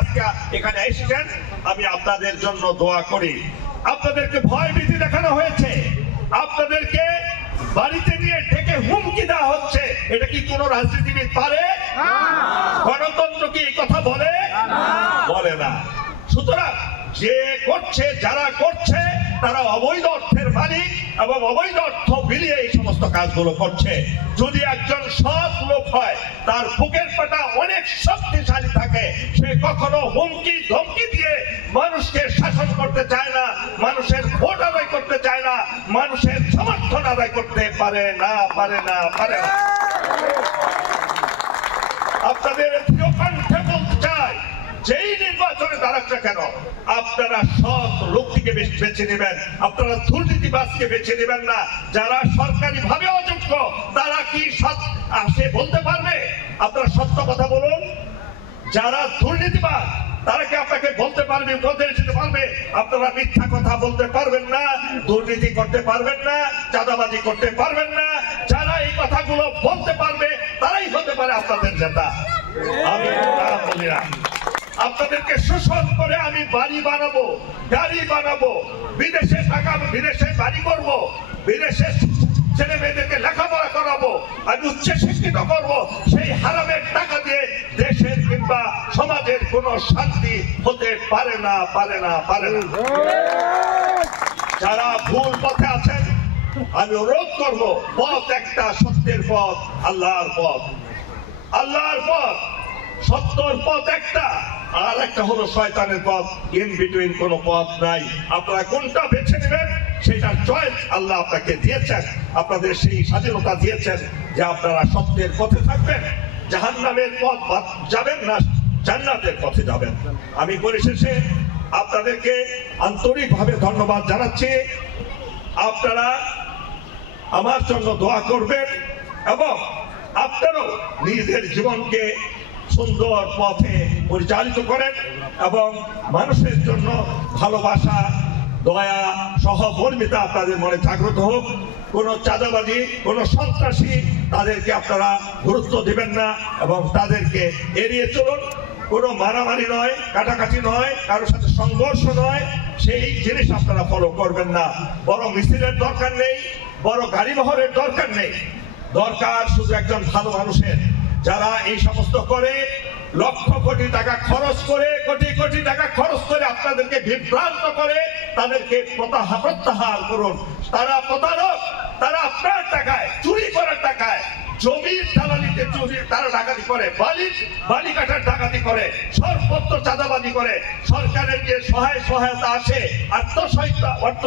আজকে এখানে এসেছেন, আমি আপনাদের জন্য দোয়া করি। আপনাদেরকে ভয় ভীতি দেখানো হয়েছে, আপনাদেরকে বাড়িতে নিয়ে ডেকে হুমকি দেওয়া হচ্ছে। এটা কি কোন রাজনীতিবিদ পারে? গণতন্ত্র কি এই কথা বলে? বলে না। সুতরাং যে করছে, যারা করছে, তারা অবৈধ অর্থের মালিক এবং অবৈধ অর্থ বিলিয়ে এই সমস্ত কাজগুলো করছে। যদি একজন সৎ লোক হয়, তার বুকের পাটা অনেক শক্তিশালী থাকে, সে কখনো হুমকি ধমকি দিয়ে মানুষকে শাসন করতে চায় না, মানুষের ভোট আদায় করতে চায় না, মানুষের সমর্থন আদায় করতে পারে না। আপনাদের কণ্ঠে বলতে চাই, যেই নির্বাচনে দাঁড়াচ্ছে কেন, আপনারা সৎ লোকটিকে বেছে নেবেন, আপনারা দুর্নীতিবাজকে বেছে নেবেন না। যারা সরকারি ভাবে অযোগ্য, তারা কি সৎ আসে বলতে পারবে? আপনারা সত্য কথা বলুন। যারা দুর্নীতিবাজ, তারা কি আপনাকে বলতে পারবে, উপদেশ দিতে পারবে? আপনারা মিথ্যা কথা বলতে পারবেন না, দুর্নীতি করতে পারবেন না, চাঁদাবাজি করতে পারবেন না। যারা এই কথাগুলো বলতে পারবে, তারাই হতে পারে আপনাদের নেতা। আমি বলি না, আপনাদেরকে শোষণ করে আমি বাড়ি বানাবো, গাড়ি বানাবো, বিদেশে টাকা, বিদেশে বাড়ি করব, বিদেশে ছেলে মেয়েদেরকে লেখাপড়া করাবো, আমি উচ্চ শিক্ষিত করব, সেই হারামের টাকা দিয়ে দেশের কিংবা সমাজের কোনো শান্তি হতে পারে না। যারা ভুল পথে আছেন, আমি অনুরোধ করব, পথ একটা, সত্যের পথ, আল্লাহর পথ। সত্যর পথ একটা, আর একটা হলো শয়তানের পথ। ইন বিটুইন কোনো পথ নাই। আপনারা কোনটা বেছে নেবেন, সেটার চয়েস আল্লাহ আপনাকে দিয়েছেন, আপনাদের সেই স্বাধীনতা দিয়েছেন যে আপনারা সত্যের পথে থাকবেন, জাহান্নামের পথ যাবেন না, জান্নাতের পথে যাবেন। আমি পরিশেষে আপনাদেরকে আন্তরিকভাবে ধন্যবাদ জানাচ্ছি। আপনারা আমার জন্য দোয়া করবেন এবং আপনারাও নিজের জীবনকে সুন্দর পথে পরিচালিত করেন এবং মানুষের জন্য ভালোবাসা, দয়া, সহমর্মিতা আপনাদের মনে জাগ্রত হোক। কোন চাঁদাবাজি, কোন সন্ত্রাসী, তাদেরকে আপনারা গুরুত্ব দিবেন না এবং তাদেরকে এড়িয়ে চলুন। কোনো মারামারি নয়, কাটাকাটি নয়, কারোর সাথে সংঘর্ষ নয়, সেই জিনিস আপনারা ফলো করবেন না। বড় মিছিলের দরকার নেই, বড় গাড়ি বহরের দরকার নেই, দরকার শুধু একজন ভালো মানুষের। যারা এই সমস্ত করে, লক্ষ কোটি টাকা খরচ করে, কোটি টাকা খরচ করে আপনাদেরকে বিভ্রান্ত করে, তাদেরকে প্রত্যাহার করুন। তারা প্রতারক, তারা আপনার টাকায়, চুরি করার টাকায়, জমির দালালিতে চুরি, তারা ডাকাতি করে, বালি কাটার ডাকাতি করে, সর্বত্র চাঁদাবাজি করে। সরকারের যে সহায়তা আসে, অর্থ